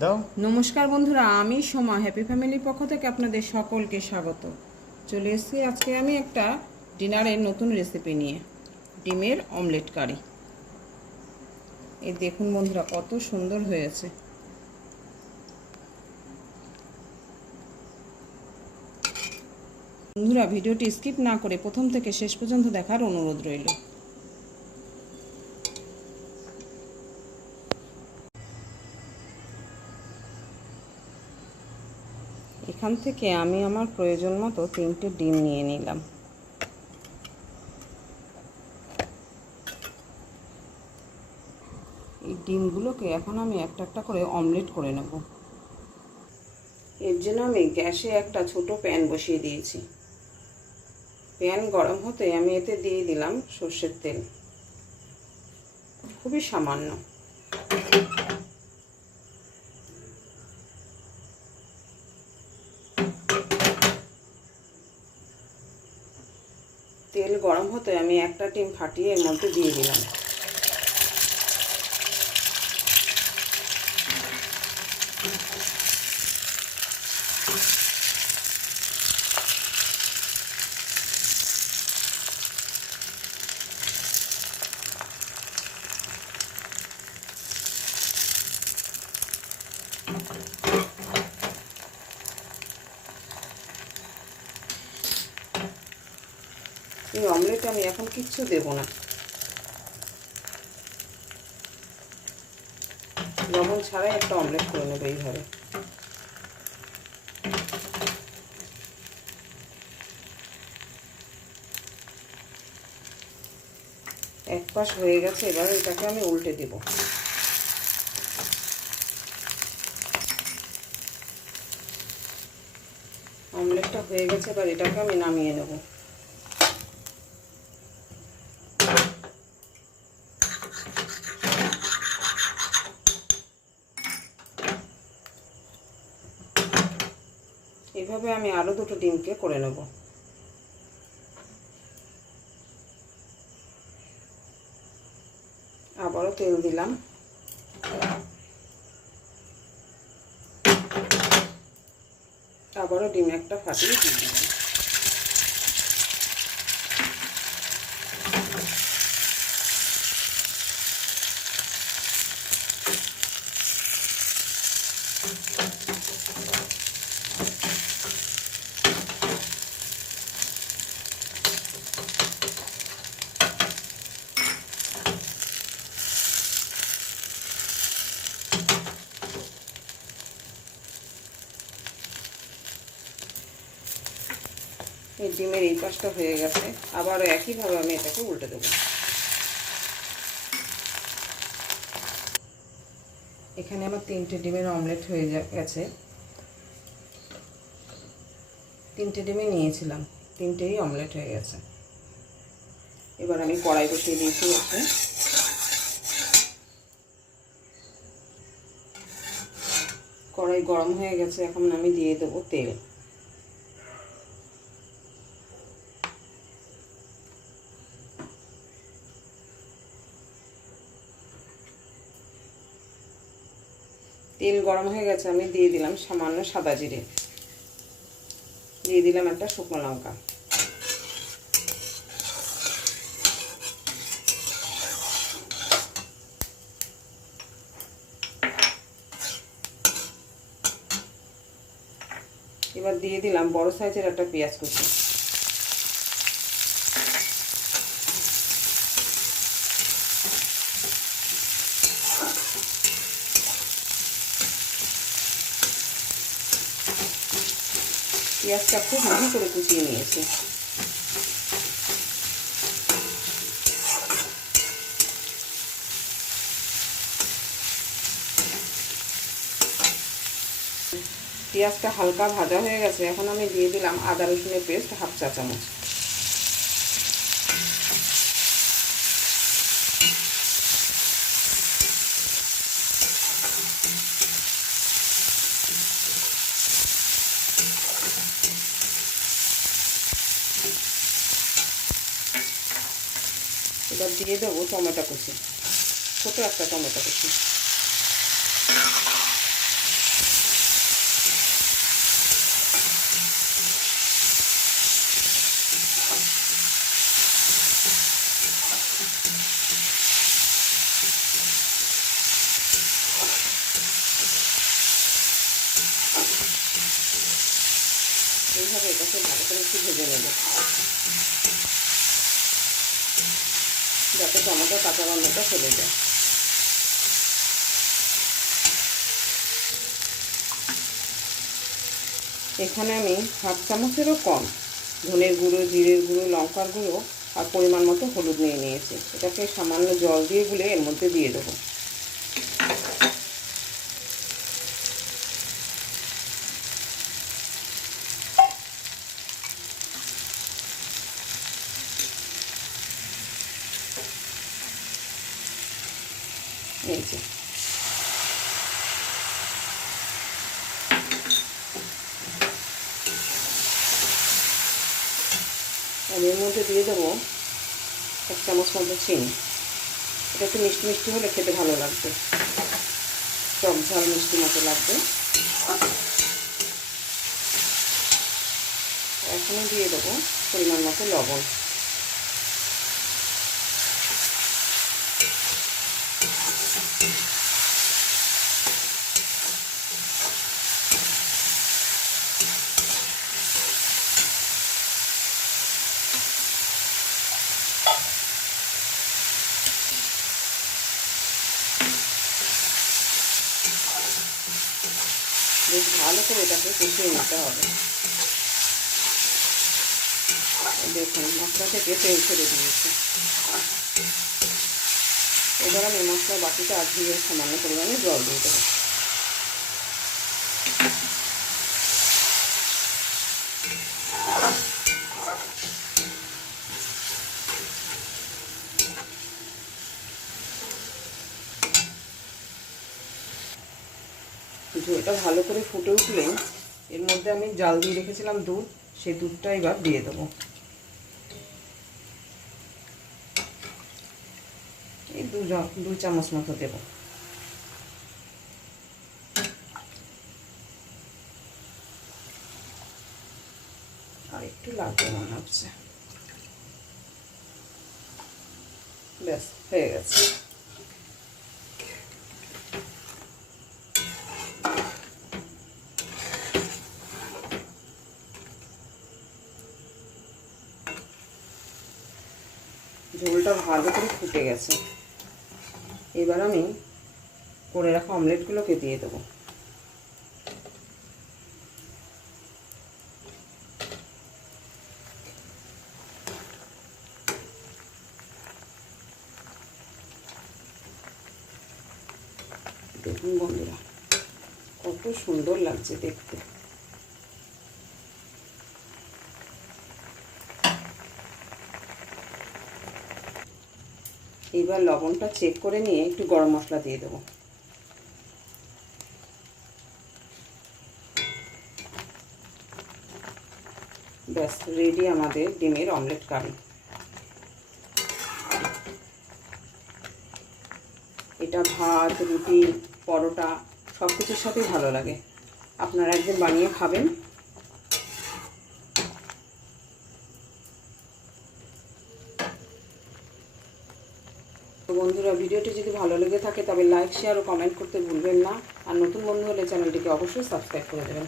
দাও নমস্কার বন্ধুরা আমি সোমা হ্যাপি ফ্যামিলির পক্ষ থেকে আপনাদের সকলকে স্বাগত। চলে এসেছি আজকে আমি একটা ডিনারের নতুন রেসিপি নিয়ে ডিমের অমলেট কারি এই দেখুন বন্ধুরা কত সুন্দর হয়েছে। বন্ধুরা ভিডিওটি স্কিপ না করে প্রথম থেকে শেষ পর্যন্ত দেখার অনুরোধ রইল। এখান থেকে আমি আমার প্রয়োজন মতো তিনটে ডিম নিয়ে নিলাম। এই ডিমগুলোকে এখন আমি একটা একটা করে অমলেট করে নেব। এর জন্য আমি গ্যাসে একটা ছোট প্যান বসিয়ে দিয়েছি। প্যান গরম হতে আমি এতে দিয়ে দিলাম সর্ষের তেল। খুবই সামান্য। তেল গরম হতে আমি একটা ডিম ফাটিয়ে এর মধ্যে দিয়ে দিলাম। অমলেটে আমি এখন কিচ্ছু দেব না। লবণ ছাড়াই একটা অমলেট করে নেব এইভাবে। এক পাশ হয়ে গেছে, এবার এটাকে আমি উল্টে দিব। অমলেটটা হয়ে গেছে, এবার এটাকে আমি নামিয়ে নেব। এভাবে আমি আরও দুটো ডিমকে করে নেব। আবারও তেল দিলাম। আবারও ডিম একটা ফাটিয়ে দিয়ে দিলাম। এই ডিমের এই পাশটা হয়ে গেছে। আবারও একইভাবে আমি এটাকে উল্টে দেবো। এখানে আমার তিনটে ডিমের অমলেট হয়ে গেছে। তিনটে ডিমে নিয়েছিলাম। তিনটেই অমলেট হয়ে গেছে। এবার আমি কড়াই বসিয়ে দিয়েছি হচ্ছে কড়াই গরম হয়ে গেছে, এখন আমি দিয়ে দেবো তেল। তেল গরম হয়ে গেছে, আমি দিয়ে দিলাম সামান্য সাদা জিরে। দিয়ে দিলাম একটা শুকনো লঙ্কা। এবার দিয়ে দিলাম বড় সাইজের একটা পেঁয়াজ কুচি। পেঁয়াজটা খুব মিহি করে কুচিয়ে নিয়েছি। পেঁয়াজটা হালকা ভাজা হয়ে গেছে, এখন আমি দিয়ে দিলাম আদা রসুনের পেস্ট হাফ চা চামচ। এবার দিয়ে দেবো, টমেটো কুচি। ছোটো একটা টমেটো কুচি। এইভাবে এটাকে ভালো করে একটু ভেজে নেব। যাতে টমেটো কাঁচা গন্ধটা চলে যায়। এখানে আমি হাফ চামচেরও কম ধনের গুঁড়ো, জিরের গুঁড়ো, লঙ্কার গুঁড়ো আর পরিমাণ মতো হলুদ নিয়ে নিয়েছি। এটাকে সামান্য জল দিয়ে গুলে এর মধ্যে দিয়ে দেবো। এই যে আর এর মধ্যে দিয়ে দেবো এক চামচ মতো চিনি এটা একটু মিষ্টি মিষ্টি হলে খেতে ভালো লাগবে টক ঝাল মিষ্টি মতো লাগবে এখনও দিয়ে দেবো পরিমাণ মতো লবণ ভালো করে এটাকে কষিয়ে নিতে হবে। দেখুন, মশলা থেকে তেল ছেড়ে দিয়েছে। এবার আমি মশলা বাটিটা আর দিয়ে সামান্য পরিমাণে জল দিয়ে দেবো। ঝোলটা ভালো করে ফুটে উঠলে এর মধ্যে আমি জাল দিয়ে রেখেছিলাম দুধ সেই দুধটা এবার দিয়ে দেবো। এই দু দু চামচ মতো দেবো। আর একটু লাগবে মনে হচ্ছে। ব্যাস, হয়ে গেছে ঝোলটা ভালো করে ফুটে গেছে। এবার আমি করে রাখা অমলেটগুলোকে দিয়ে দেবো। দেখুন বন্ধুরা, কত সুন্দর লাগছে দেখতে। এবার লবণটা চেক করে নিয়ে একটু গরম মশলা দিয়ে দেবো। ব্যাস রেডি আমাদের ডিমের অমলেট কারি এটা ভাত, রুটি, পরোটা সব কিছুর সাথেই ভালো লাগে। আপনারা একদিন বানিয়ে খাবেন। বন্ধুরা, ভিডিওটি যদি ভালো লেগে থাকে তবে লাইক শেয়ার ও কমেন্ট করতে ভুলবেন না। আর নতুন বন্ধু হলে চ্যানেলটিকে অবশ্যই সাবস্ক্রাইব করে দেবেন।